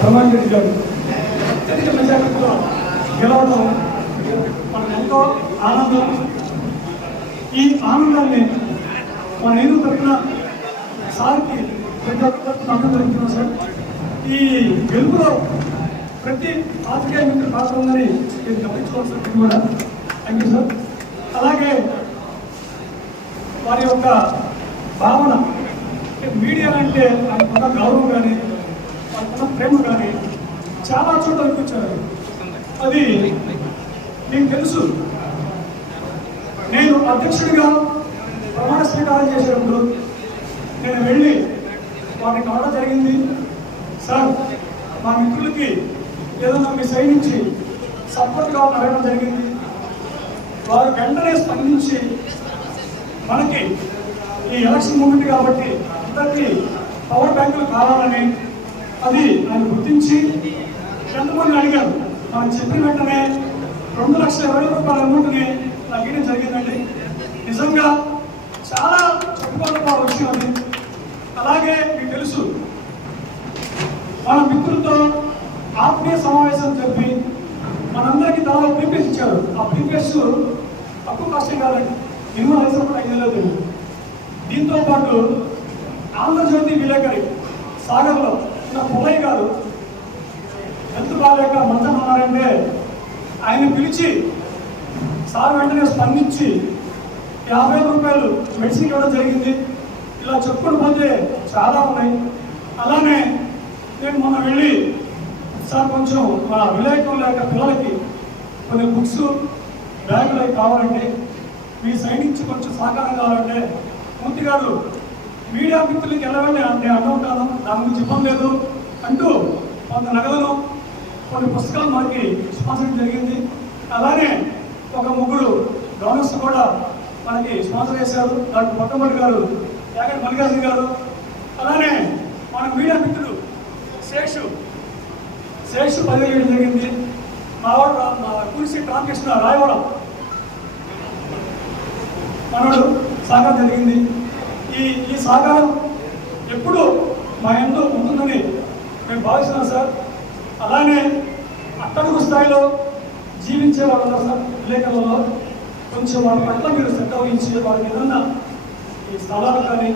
బ్రహ్మాండ రెడ్డి గారు అత్యధిక మెజారిటీతో గెలవడం మనకు ఎంతో ఆనందం. ఈ ఆనందాన్ని మన నేను తరఫున సార్కి ప్రతి ఒక్క అభినందిస్తున్నాం సార్. ఈ గెలుపులో ప్రతి రాజకీయ మిత్ర పాత్ర ఉందని నేను కూడా. థ్యాంక్ యూ సార్ అలాగే వారి యొక్క భావన మీడియా అంటే ఆయనకున్న గౌరవం కానీ వాళ్ళకున్న ప్రేమ కానీ చాలా చోట్ల అనిపించారు అది నేను తెలుసు. నేను అధ్యక్షుడిగా ప్రమాణ స్వీకారం చేసేటప్పుడు నేను వెళ్ళి వారిని కావడం జరిగింది. సార్ మా మిత్రులకి ఏదైనా మీ సైడ్ నుంచి సపోర్ట్ కావాలని అడగడం జరిగింది. వారు వెంటనే స్పందించి మనకి ఈ ఎలక్షన్ మూమెంట్ కాబట్టి అందరికీ పవర్ బ్యాంకులు కావాలని అది ఆయన గుర్తించి ఎంతమంది అడిగారు. మనం చెప్పిన వెంటనే రెండు లక్షల ఇరవై రూపాయల అమౌంట్ని నాకు జరిగిందండి. నిజంగా చాలా చెప్పుకోవాలన్న విషయం అది. అలాగే మీకు తెలుసు మన మిత్రులతో ఆత్మీయ సమావేశం చెప్పి మనందరికీ దాదాపు ప్రీపేస్ ఇచ్చారు. ఆ ప్రీపేస్ తక్కువ కష్టం కాదండి మినిమం ఐదు కూడా ఐదు వేలు దీంతో పాటు ఆంధ్రజ్యోతి విలేకరి సాగర్లో నా పుల్లయ్య గారు హెల్త్ బాగాలేక మంచం ఉన్నారంటే ఆయన పిలిచి సార్ వెంటనే స్పందించి యాభై వేల రూపాయలు మెడిసిన్ ఇవ్వడం జరిగింది. ఇలా చెప్పుకుని పోతే చాలా ఉన్నాయి. అలానే నేను మొన్న వెళ్ళి సార్ కొంచెం మా విలేకరుల లేక పిల్లలకి కొన్ని బుక్స్ బ్యాగులు అవి కావాలంటే మీ సైడ్ నుంచి కొంచెం సహకారం కావాలంటే మూర్తి గారు మీడియా మిత్రులకి వెళ్ళవండి నేను అర్థం కాదు దాని గురించి ఇబ్బంది లేదు అంటూ కొంత నగదును కొన్ని పుస్తకాలు మనకి స్పాన్సర్ జరిగింది. అలానే ఒక ముగ్గురు గవర్నర్స్ కూడా మనకి స్పాన్సర్ చేశారు. డాక్టర్ మొట్టమొదటి గారు యాగంటి మల్లికార్జున గారు. అలానే మన మీడియా మిత్రుడు శేషు శేషు పదివేయడం జరిగింది. మావాడు మా కురిసి రామకృష్ణ రాయవరం మనోడు సహకారం జరిగింది. ఈ ఈ సహకారం ఎప్పుడు మా ఎందు ఉంటుందని మేము భావిస్తున్నాం సార్. అలానే అట్టడుగు స్థాయిలో జీవించే వాళ్ళు సార్ విలేకరులలో కొంచెం వాళ్ళ పట్ల మీరు శ్రద్ధ వహించి వారి ఏదన్నా ఈ స్థలాలు కానీ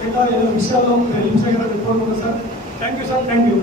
లేదా ఏదో విషయాల్లో మీరు హింస కోరుకుంటున్నాం sir. Thank you sir thank you